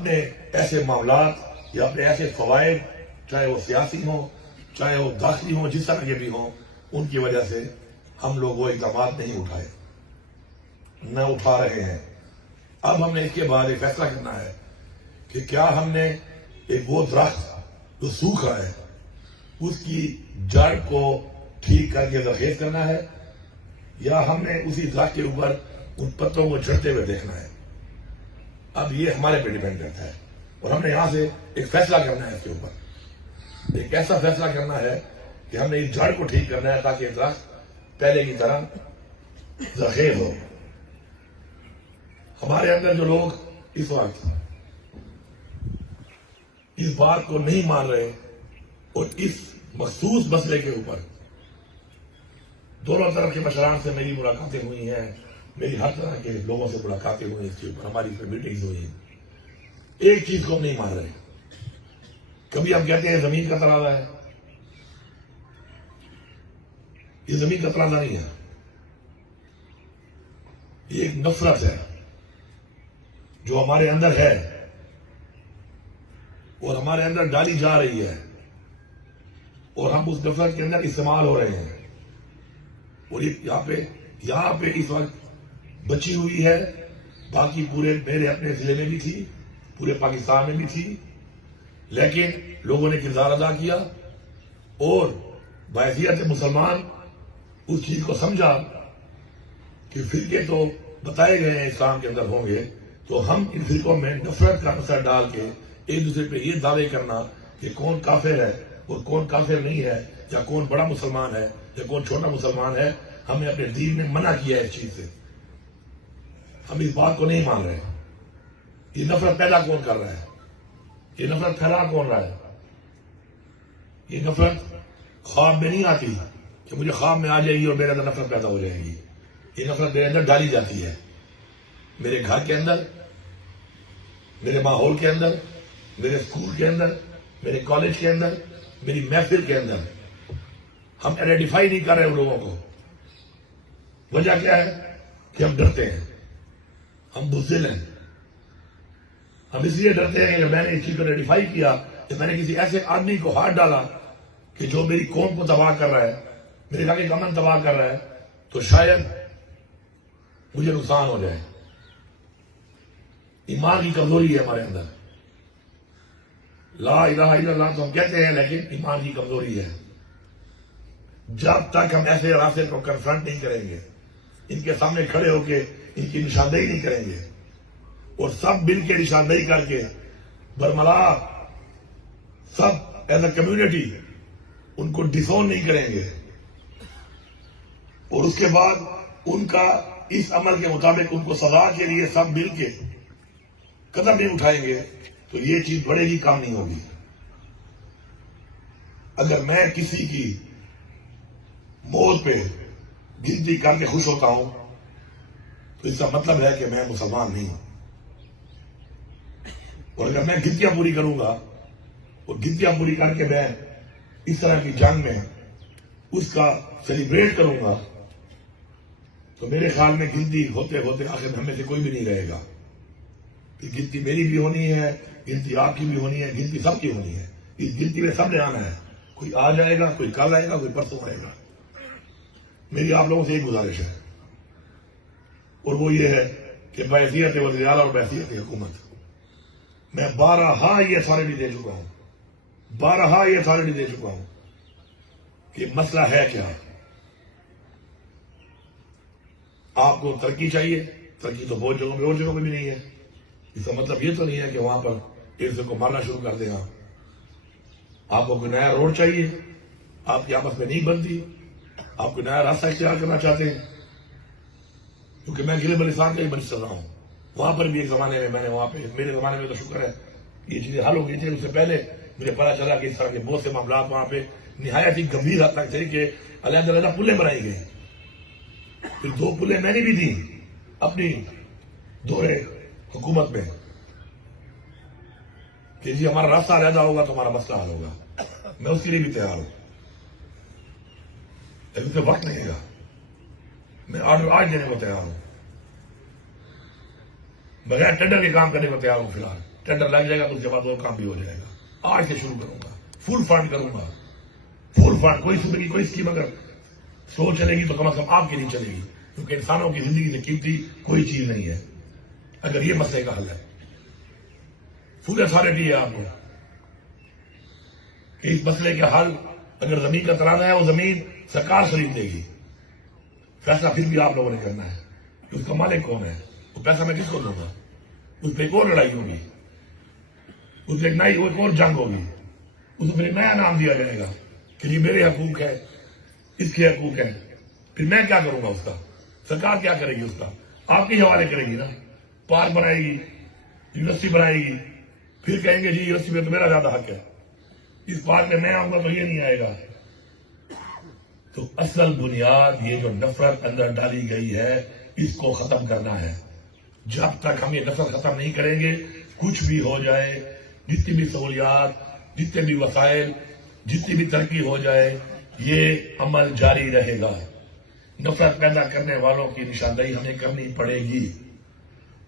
اپنے ایسے معاملات یا اپنے ایسے فوائد، چاہے وہ سیاسی ہوں چاہے وہ داخلی ہوں، جس طرح کے بھی ہوں، ان کی وجہ سے ہم لوگ وہ اقدامات نہیں اٹھائے، نہ اٹھا رہے ہیں۔ اب ہم نے اس کے بعد ایک فیصلہ کرنا ہے کہ کیا ہم نے ایک وہ درخت جو سوکھ رہا ہے اس کی جڑ کو ٹھیک کر کے زرخیز کرنا ہے، یا ہم نے اسی درخت کے اوپر ان پتوں کو جھڑتے ہوئے دیکھنا ہے۔ اب یہ ہمارے پہ ڈیپینڈ کرتا ہے، اور ہم نے یہاں سے ایک فیصلہ کرنا ہے اس کے اوپر، ایک ایسا فیصلہ کرنا ہے کہ ہم نے اس جڑ کو ٹھیک کرنا ہے تاکہ درخت پہلے کی طرح زرخیز ہو۔ ہمارے اندر جو لوگ اس وقت اس بات کو نہیں مان رہے اور اس مخصوص مسئلے کے اوپر دونوں طرف کے مشران سے میری ملاقاتیں ہوئی ہیں، میری ہر طرح کے لوگوں سے ملاقاتیں ہوئی، اس کے اوپر ہماری اس میں میٹنگز ہوئی ہیں، ایک چیز کو ہم نہیں مان رہے۔ کبھی ہم کہتے ہیں زمین کا تقاضا ہے، یہ زمین کا تقاضا نہیں ہے، یہ ایک نفرت ہے جو ہمارے اندر ہے اور ہمارے اندر ڈالی جا رہی ہے، اور ہم اس نفرت کے اندر استعمال ہو رہے ہیں، اور یہاں پہ اس وقت بچی ہوئی ہے، باقی پورے میرے اپنے ضلع میں بھی تھی، پورے پاکستان میں بھی تھی، لیکن لوگوں نے کردار ادا کیا اور بحیثیت مسلمان اس چیز کو سمجھا کہ فرقے تو بتائے گئے ہیں اسلام کے اندر ہوں گے، تو ہم ان فرقوں میں نفرت کا مسئلہ ڈال کے ایک دوسرے پہ یہ دعوے کرنا کہ کون کافر ہے اور کون کافر نہیں ہے، یا کون بڑا مسلمان ہے یا کون چھوٹا مسلمان ہے، ہمیں اپنے دین نے منع کیا ہے اس چیز سے۔ ہم اس بات کو نہیں مان رہے۔ یہ نفرت پیدا کون کر رہا ہے؟ یہ نفرت پھیلا کون رہا ہے؟ یہ نفرت خواب میں نہیں آتی کہ مجھے خواب میں آ جائے گی اور میرے اندر نفرت پیدا ہو جائے گی۔ یہ نفرت میرے اندر ڈالی جاتی ہے، میرے گھر کے اندر، میرے ماحول کے اندر، میرے اسکول کے اندر، میرے کالج کے اندر، میری محفل کے اندر۔ ہم آئیڈینٹیفائی نہیں کر رہے ان لوگوں کو۔ وجہ کیا ہے کہ ہم ڈرتے ہیں، ہم بزدل ہیں۔ ہم اس لیے ڈرتے ہیں کہ میں نے اس چیز کو آئیڈینٹیفائی کیا کہ میں نے کسی ایسے آدمی کو ہاتھ ڈالا کہ جو میری قوم کو تباہ کر رہا ہے، میرے علاقے کا امن تباہ کر رہا ہے، تو شاید مجھے نقصان ہو جائے۔ ایمان کی کمزوری ہے ہمارے اندر۔ لا الہ الا اللہ تو ہم کہتے ہیں، لیکن ایمان کی کمزوری ہے۔ جب تک ہم ایسے راستے کو کنفرنٹ نہیں کریں گے، ان کے سامنے کھڑے ہو کے ان کی نشاندہی نہیں کریں گے، اور سب مل کے نشاندہی کر کے برملا سب ایز اے کمیونٹی ان کو ڈسون نہیں کریں گے، اور اس کے بعد ان کا اس عمل کے مطابق ان کو سزا کے لیے سب مل کے قدم نہیں اٹھائیں گے، تو یہ چیز بڑھے گی، کام نہیں ہوگی۔ اگر میں کسی کی موت پہ گنتی کر کے خوش ہوتا ہوں تو اس کا مطلب ہے کہ میں مسلمان نہیں ہوں، اور اگر میں گنتیاں پوری کروں گا اور گنتیاں پوری کر کے میں اس طرح کی جنگ میں اس کا سیلیبریٹ کروں گا، تو میرے خیال میں گنتی ہوتے ہوتے آخر ہم میں سے کوئی بھی نہیں رہے گا۔ کہ گنتی میری بھی ہونی ہے، گنتی آپ کی بھی ہونی ہے، گنتی سب کی ہونی ہے۔ اس گنتی میں سب نے آنا ہے، کوئی آج آئے گا، کوئی کل آئے گا، کوئی پرسوں آئے گا۔ میری آپ لوگوں سے ایک گزارش ہے، اور وہ یہ ہے کہ بحیثیت وزیر اعلیٰ اور بحیثیت حکومت میں بارہا یہ اتھارٹی دے چکا ہوں کہ مسئلہ ہے کیا۔ آپ کو ترقی چاہیے، ترقی تو بہت جگہوں میں اور جگہوں میں بھی نہیں ہے۔ اس کا مطلب یہ تو نہیں ہے کہ وہاں پر ایک دوسرے کو مارنا شروع کر دیں۔ آپ کو کوئی نیا روڈ چاہیے، آپ کی آپس میں نہیں بنتی، آپ کو نیا راستہ اختیار کرنا چاہتے ہیں، کیونکہ میں گلے بلستان کا ہی منسٹر رہا ہوں۔ وہاں پر بھی ایک زمانے میں میں نے وہاں پہ، میرے زمانے میں تو شکر ہے یہ چیزیں حل ہو گئی تھی، اس سے پہلے مجھے پتا چلا کہ اس طرح کے بہت سے معاملات وہاں پہ نہایت ہی گمبھیر حد تک تھے کہ علیحدہ علیحدہ پلیں بنائی گئی۔ پھر 2 پلیں میں نے بھی دی اپنی دورے حکومت میں کہ جی ہمارا راستہ علیحدہ ہوگا تو ہمارا مسئلہ حل ہوگا۔ میں اس کے لیے بھی تیار ہوں، لیکن پہ وقت لگے گا۔ میں آرڈر آج دینے کو تیار ہوں، بغیر ٹینڈر کے کام کرنے کو تیار ہوں فی الحال۔ ٹینڈر لگ جائے گا تو اس کے بعد وہ کام بھی ہو جائے گا. آج سے شروع کروں گا, فل فنڈ کروں گا, فل فنڈ. کوئی صوبے کی کوئی اسکیم اگر سلو چلے گی تو کم از کم آپ کی نہیں چلے گی, کیونکہ انسانوں کی زندگی سے قیمتی کوئی چیز نہیں ہے. اگر یہ مسئلے کا حل ہے, فل اتھارٹی ہے آپ کو کہ اس مسئلے کا حل, اگر زمین کا ترانہ ہے وہ زمین سرکار خرید دے گی, فیصلہ پھر بھی آپ لوگوں نے کرنا ہے کہ اس کا مالک کون ہے, وہ پیسہ میں کس کو دوں گا. اس پہ ایک اور لڑائی ہوگی, اس پہ ایک اور جنگ ہوگی, اس میں ایک نیا نام دیا جائے گا کہ یہ میرے حقوق ہے, اس کے حقوق ہیں. پھر میں کیا کروں گا اس کا, سرکار کیا کرے گی اس کا, آپ کے حوالے کرے گی نا. پارک بنائے گی, یونیورسٹی بنائے گی, پھر کہیں گے جی یونیورسٹی میں تو میرا زیادہ حق ہے, اس پارک میں میں آؤں گا تو یہ نہیں آئے گا. تو اصل بنیاد یہ جو نفرت اندر ڈالی گئی ہے اس کو ختم کرنا ہے. جب تک ہم یہ نفرت ختم نہیں کریں گے, کچھ بھی ہو جائے, جتنی بھی سہولیات, جتنے بھی وسائل, جتنی بھی ترقی ہو جائے, یہ عمل جاری رہے گا. نفرت پیدا کرنے والوں کی نشاندہی ہمیں کرنی پڑے گی,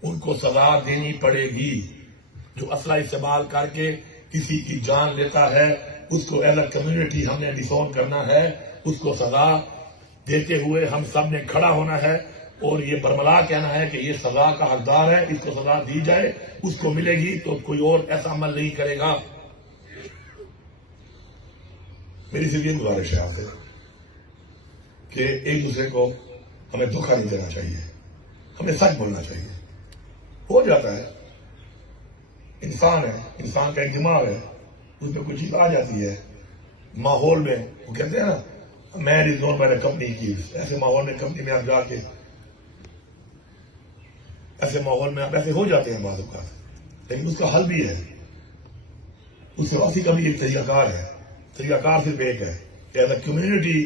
ان کو سزا دینی پڑے گی. جو اسلحہ استعمال کر کے کسی کی جان لیتا ہے اس کو ایز اے کمیونٹی ہم نے ڈیسون کرنا ہے, اس کو سزا دیتے ہوئے ہم سب نے کھڑا ہونا ہے اور یہ برملا کہنا ہے کہ یہ سزا کا حقدار ہے, اس کو سزا دی جائے, اس کو ملے گی تو کوئی اور ایسا عمل نہیں کرے گا. میری صرف یہ گزارش ہے آپ سے کہ ایک دوسرے کو ہمیں دھوکہ نہیں دینا چاہیے, ہمیں سچ بولنا چاہیے. ہو جاتا ہے, انسان ہے, انسان کا ایک دماغ ہے, اس میں کوئی چیز آ جاتی ہے ماحول میں. وہ کہتے ہیں نا میری زون میں نے کمپنی کی, ایسے ماحول میں کمپنی میں آپ جا کے ایسے ماحول میں آپ ایسے ہو جاتے ہیں بعض اوقات, لیکن اس کا حل بھی ہے, اس سے واپسی کا بھی ایک طریقہ کار ہے. طریقہ کار صرف ایک ہے کہ ایز اے کمیونٹی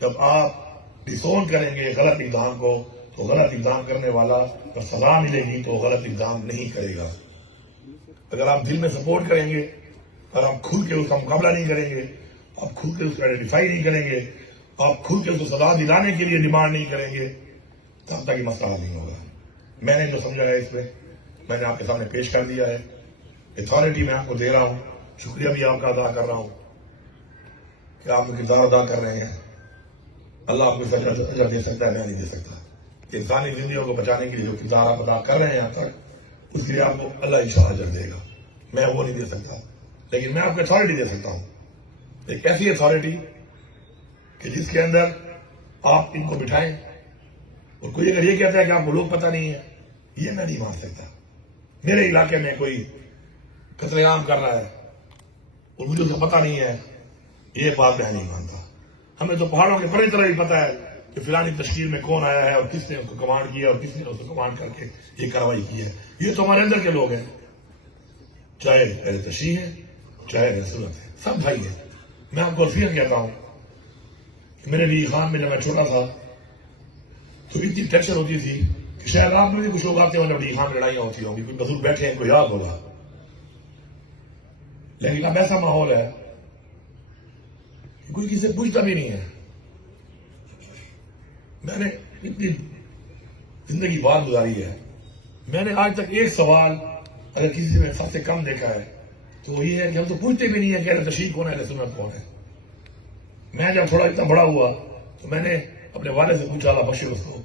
جب آپ ڈسون کریں گے غلط اقدام کو تو غلط اقدام کرنے والا پر سزا ملے گی تو غلط اقدام نہیں کرے گا. اگر آپ دل میں سپورٹ کریں گے اور آپ کھل کے اس کا مقابلہ نہیں کریں گے, آپ کھل کے اس کو آئیڈینٹیفائی نہیں کریں گے, آپ کھل کے اس کو سزا دلانے کے لیے ڈیمانڈ نہیں کریں گے, تب تک یہ مسئلہ نہیں ہوگا. میں نے جو سمجھا ہے اس پہ میں نے آپ کے سامنے پیش کر دیا ہے. اتھارٹی میں آپ کو دے رہا ہوں, شکریہ بھی آپ کا ادا کر رہا ہوں کہ آپ کردار ادا کر رہے ہیں. اللہ آپ کو اجر دے سکتا ہے, میں نہیں دے سکتا. انسانی زندگیوں کو بچانے کے لیے جو کردار آپ ادا کر رہے ہیں یہاں تک, اس کے لیے آپ کو اللہ انشاءاللہ اجر دے گا. میں وہ نہیں دے سکتا, لیکن میں آپ کو اتھارٹی دے سکتا ہوں, ایک ایسی اتھارٹی کہ جس کے اندر آپ ان کو بٹھائیں. اور کوئی اگر یہ کہتا ہے کہ آپ کو لوگ پتہ نہیں ہے, یہ میں نہیں مان سکتا. میرے علاقے میں کوئی قتل عام کر رہا ہے اور مجھے اس کا پتہ نہیں ہے, یہ بات میں نہیں مانتا. ہمیں تو پہاڑوں کے بڑی طرح ہی پتہ ہے کہ فلانی تشکیل میں کون آیا ہے اور کس نے اس کو کمانڈ کیا اور کس نے اس کو کمانڈ کر کے یہ کاروائی کی ہے. یہ تو ہمارے اندر کے لوگ ہیں, چاہے اہل تشیع ہیں چاہے اہل سنت ہیں, سب بھائی ہیں. میں آپ کو وصیت کہتا ہوں کہ میرے بھی خان میں جب میں چھوٹا تھا تو اتنی ٹینشن ہوتی تھی کہ شاید آپ میں بھی کچھ لوگ آتے ہوں جب خان میں لڑائیاں ہوتی ہوں گی, کوئی بزرگ بیٹھے ہیں, کوئی یاد ہوگا. لیکن اب ایسا ماحول ہے کہ کوئی کسی سے پوچھتا بھی نہیں ہے. میں نے اتنی زندگی بات گزاری ہے, میں نے آج تک ایک سوال اگر کسی سے میں سب سے کم دیکھا ہے تو وہ یہ ہے کہ ہم تو پوچھتے بھی نہیں ہے کہ اہل تشیع کون ہے, اہل سنت کون ہے. میں جب تھوڑا اتنا بڑا ہوا تو میں نے اپنے والد سے پوچھا, اللہ بخشے اس کو,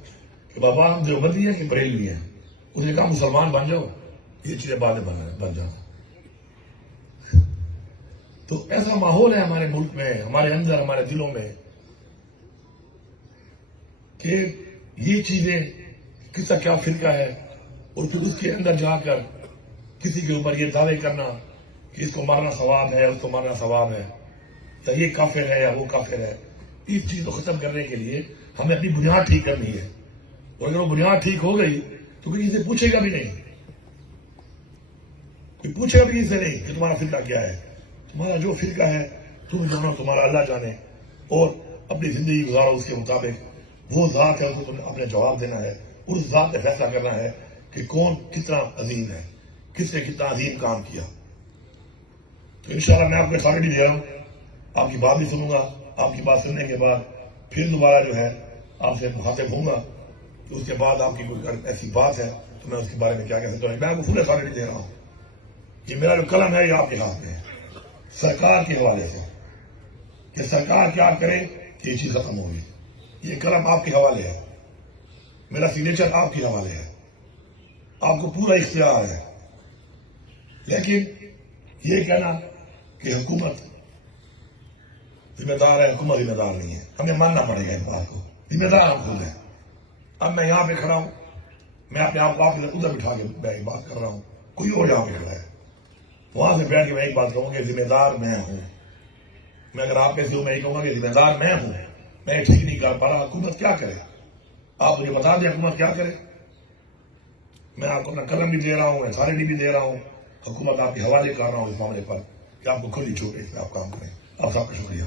کہ بابا ہم دیوبندی ہیں کہ بریلوی ہیں. اس نے کہا مسلمان بن جاؤ, یہ چیزیں بعد میں بن جانا. تو ایسا ماحول ہے ہمارے ملک میں, ہمارے اندر, ہمارے دلوں میں کہ یہ چیزیں کس کا کیا فرقہ ہے, اور پھر اس کے اندر جا کر کسی کے اوپر یہ دعوے کرنا کہ اس کو مارنا ثواب ہے, اس کو مارنا ثواب ہے, یا یہ کافر ہے یا وہ کافر ہے. اس چیز کو ختم کرنے کے لیے ہمیں اپنی بنیاد ٹھیک کرنی ہے. اور اگر وہ بنیاد ٹھیک ہو گئی تو کوئی اسے پوچھے گا بھی نہیں, کوئی پوچھے گا بھی اسے نہیں کہ تمہارا فرقہ کیا ہے. تمہارا جو فرقہ ہے تم جانو, تمہارا اللہ جانے, اور اپنی زندگی گزارو اس کے مطابق. وہ ذات ہے, اس کو تم نے اپنے جواب دینا ہے, اس ذات نے فیصلہ کرنا ہے کہ کون کتنا عظیم ہے, کس نے کتنا عظیم کام کیا. تو انشاءاللہ میں آپ کو اتھارٹی دے رہا ہوں, آپ کی بات بھی سنوں گا. آپ کی بات سننے کے بعد پھر دوبارہ جو ہے آپ سے مخاطب ہوں گا, تو اس کے بعد آپ کی کوئی ایسی بات ہے تو میں اس کے بارے میں کیا کہہ سکتا ہوں. میں آپ کو فل اتھارٹی دے رہا ہوں یہ میرا جو قلم ہے یہ آپ کے ہاتھ میں ہے سرکار کے حوالے سے کہ سرکار کیا کرے کہ یہ چیز ختم ہوگی. یہ قلم آپ کے حوالے ہے, میرا سگنیچر آپ کے حوالے ہے, آپ کو پورا اختیار ہے. لیکن یہ کہنا کہ حکومت ذمہ دار ہے, حکومت ذمہ دار نہیں ہے, ہمیں ماننا پڑے گا اس بات کو. ذمہ دار ہم خود ہیں. اب میں یہاں پہ کھڑا ہوں, میں اپنے آپ کو ادھر بٹھا کے میں ایک بات کر رہا ہوں, کوئی اور یہاں پہ کھڑا ہے, وہاں سے بیٹھ کے میں ایک بات کہوں کہ ذمہ دار میں ہوں. میں اگر آپ ایسے ہوں میں یہ کہوں گا کہ ذمہ دار میں ہوں, میں ٹھیک نہیں کر پا رہا, حکومت کیا کرے, آپ مجھے بتا دیں حکومت کیا کرے. میں آپ کو اپنا قلم بھی دے رہا ہوں, اتھارٹی بھی دے رہا ہوں, حکومت آپ کے حوالے کر رہا ہوں اس معاملے پر کہ آپ کو کھلی چھوٹ ہے, اس میں آپ کام کریں. آپ سب کا شکریہ.